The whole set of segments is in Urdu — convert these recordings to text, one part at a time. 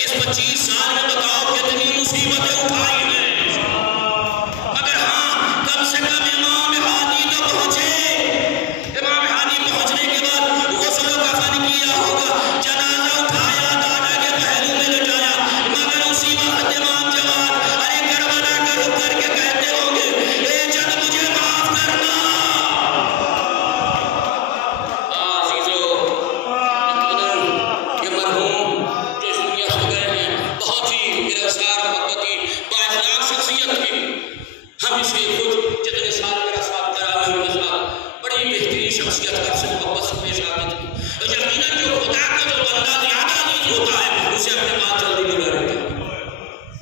اس 25 سال میں بتاؤ کتنی مصیبتیں اٹھائی ہیں، مگر ہاں کم سے کم امام ہادی تو پہنچے۔ امام ہادی پہنچنے کے بعد غسل و کفن کیا ہوگا، جنازہ اٹھایا، دادا کے پہلو میں لٹایا، مگر اسی وقت امام جواد ارے کربلا کا رخ کر کے کہتے ہوں گے اے جد مجھے معاف کرنا۔ عزیزو، یہ مرحوم جو اس دنیا سے گئے ہیں بہت ہی ملنسار محبتی بااخلاق شخصیت تھی۔ ہم اسے خود جتنے سال میرا ساتھ کرا میں ان کے ساتھ بڑی بہترین شخصیت کا سے محبت سے پیش آتے تھے۔ یقیناً جو خدا کا جو بندہ زیادہ عزیز ہوتا ہے اسے اپنے پاس جلدی بلا لیتا ہے۔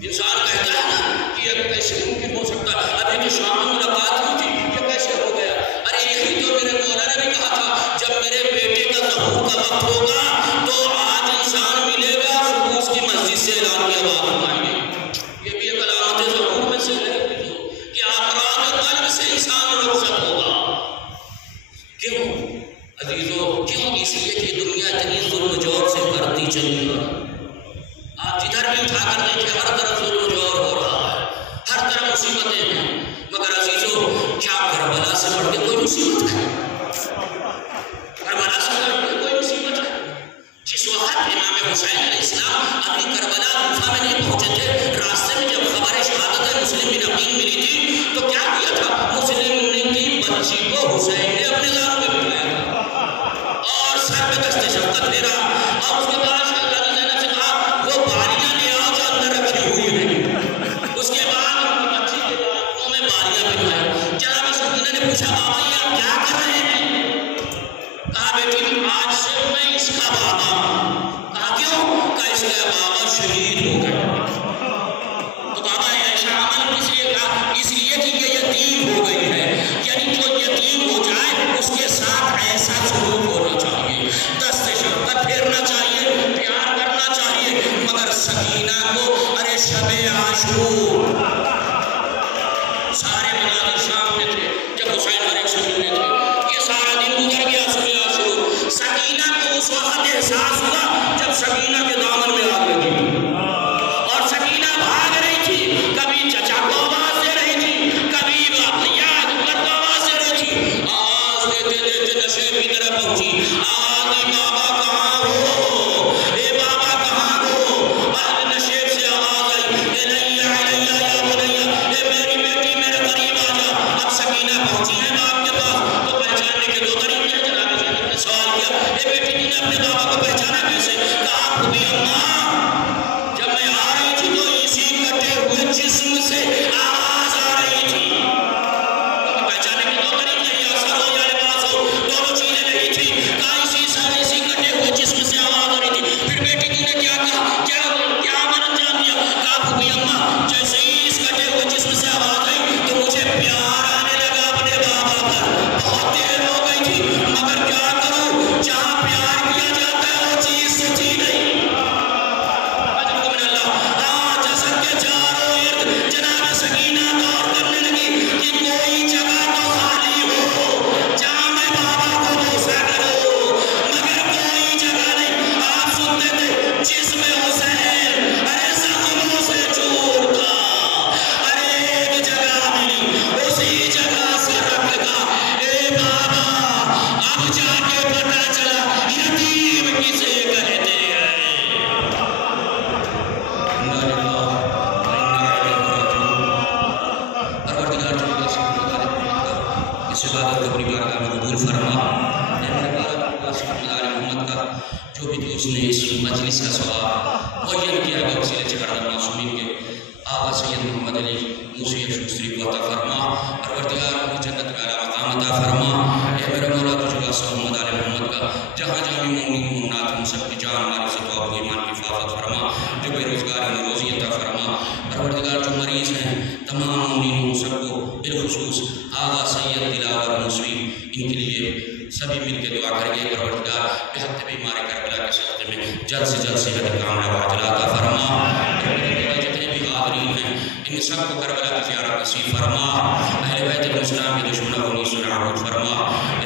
انسان کہتا ہے نا کہ یہ کیسے ممکن ہو سکتا ہے، ابھی تو شام میں ملاقات ہوئی تھی، یہ کیسے ہو گیا؟ ارے یہی تو میرے مولا نے بھی کہا تھا جب میرے بیٹے کا ظہور کا وقت ہوگا تو آج انسان ملے گا خلوص کی مسجد سے اعلان کی آواز سنائیں گے۔ یہ بھی ایک علامت ظہور میں سے ہے کہ افراد قلب سے انسان رخصت ہوگا۔ کیوں عزیزو؟ کیوں؟ اس لیے کہ دنیا اتنی ظلم جور سے بھرتی چلی ہے۔ آپ جدھر بھی اٹھا کر دیکھیں ہر طرف ظلم جور ہو رہا ہے، ہر طرف مصیبتیں ہیں، مگر عزیزو کیا کربلا سے بڑھ کے کوئی مصیبت ہے؟ کربلا سے بڑھ کے کوئی مصیبت ہے؟ جس وقت امام حسین علیہ السلام اپنی کربلا کوفہ میں نہیں پہنچے تھے، راستے میں جب خبر شہادت مسلم بن عقیل ملی تھی تو کیا کیا تھا؟ مسلم کی بچی کو حسین نے اپنے داروں میں بٹھایا تھا اور سر پہ دست شفقت دے رہا، اور اس کے بعد شہزادی زینب سے کہا وہ بالیاں لے آؤ جو اندر رکھی ہوئی ہیں۔ اس کے بعد ان کی بچی کے آنکھوں میں بالیاں پہنائیں۔ جناب سکینہ نے پوچھا بابا یہ آپ کیا کر رہے ہیں؟ کہا بیٹی آج سے میں اس کا بابا ہوں۔ کہا کیوں؟ کہا اس کا بابا شہید ہو گئے۔ تو بابا ایسا عمل کس لیے کہا؟ اس لیے کہ یہ یتیم ہو گئی ہے، یعنی جو یتیم ہو جائے اس کے ساتھ ایسا سلوک ہونا چاہیے، دست شفقت پھیرنا چاہیے، پیار کرنا چاہیے۔ مگر سکینہ کو ارے شب عاشور سارے مناظر شام میں تھے جب حسین ہر ایک سجدے تھے، یہ سارا دن گزر گیا شب عاشور۔ سکینہ کو اس وقت احساس ہوا جب سکینہ کے دامن میں آگ لگی اور سکینہ بھاگ رہی تھی، کبھی چچا کو آواز دے رہی تھی، کبھی بھیا اکبر کو آواز دے رہی تھی، آواز دیتے دیتے نشیب کی طرف پہنچی، آواز دی بابا کہاں ہو، اے بابا کہاں ہو؟ اہل نشیب سے آواز آئی الیہ الیہ یا بنیہ، اے میری بیٹی میرے قریب آ جا۔ اب سکینہ پہنچی ہے باپ کے پاس تو پہچاننے کے دو طریقے ہیں۔ جناب زینب نے سوال کیا اے بیٹی تھی نے اپنے بابا کو پہچانا کیسے؟ کہا خودی اماں جب میں آ رہی تھی تو اسی کٹے ہوئے جسم سے آواز آ رہی تھی۔ پہچانے کے دو طریقے ہیں، یا سر ہو یا لباس ہو، دونوں چیزیں نہیں تھی۔ کہا اسی کٹے ہوئے جسم سے آواز آ رہی تھی۔ پھر بیٹی تھی نے کیا کہا؟ کیا عمل انجام دیا؟ کہا خودی اماں جیسے ہی اس کٹے ہوئے جسم سے آواز آئی تو مجھے پیار آنے لگا اپنے بابا پر، بہت دیر ہو گئی تھی مگر کیا کروں، جہاں پیار کیا جاتا ہے وہ چیز سچی نہیں۔ ہاں جسد کے چاروں ارد جناب سکینہ غور کرنے لگی کہ کوئی جگہ تو خالی ہو جہاں میں بابا کو بوسا کروں، مگر کوئی جگہ نہیں۔ آپ سنتے تھے جسم حسین ارے زخموں سے چور تھا، ارے ایک جگہ ملی اسی جگہ سے رکھ گا اے بابا اب جا کے پتہ چلا یتیم کسے کہتے ہیں۔ پروردگار تعالیٰ سے اس عبادت کو اپنی بارگاہ میں قبول فرما۔ اے پروردگار محمد کا جو بھی تو اس نے اس مجلس کا ثواب معین کیا گیا وسیلے چہردہ معصومین کے آقا سید محمد علی موسیٰ شوستری کو عطا فرما۔ پروردگار کو جنت کا اعلیٰ مقام عطا فرما۔ اے میرے مولا تجھے واسطہ محمد علی محمد کا جہاں جہاں بھی مومنین مومنات ہم سب کی جان مال سے تواب و ایمان کی حفاظت فرما، جو بے روزگار ہیں روزی عطا فرما۔ پروردگار جو مریض ہیں تمام مومنین سب کو بالخصوص آقا سید دلاور موسوی ان کے لیے سبھی مل کے دعا کریں گے۔ پروردگار بہت بیمار کربلا کے صدقے میں جلد سے جلد صحت کاملہ وعاجلہ عطا فرما۔ جتنے بھی حاضرین ہیں ان سب کو کربلا کی زیارت نصیب فرما۔ اہل بیت الاسلام کے دشمنوں کو نیز نابود فرما۔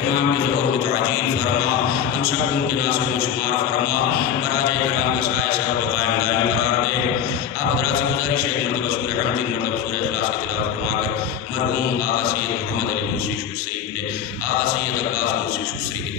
امام کے ظہور میں تعجیل فرما۔ ہم سب کو ان کے ناصر میں شمار فرما۔ مراجع کرام کا سایہ سب قائم دائم قرار حضرات سے گزارش ہے ایک مرتبہ سورہ حمد، 3 مرتبہ سورہ اخلاص کی تلاوت فرما کر مرحوم آقا سید محمد علی موسی شوسری ابن آقا سید عباس موسی شوسری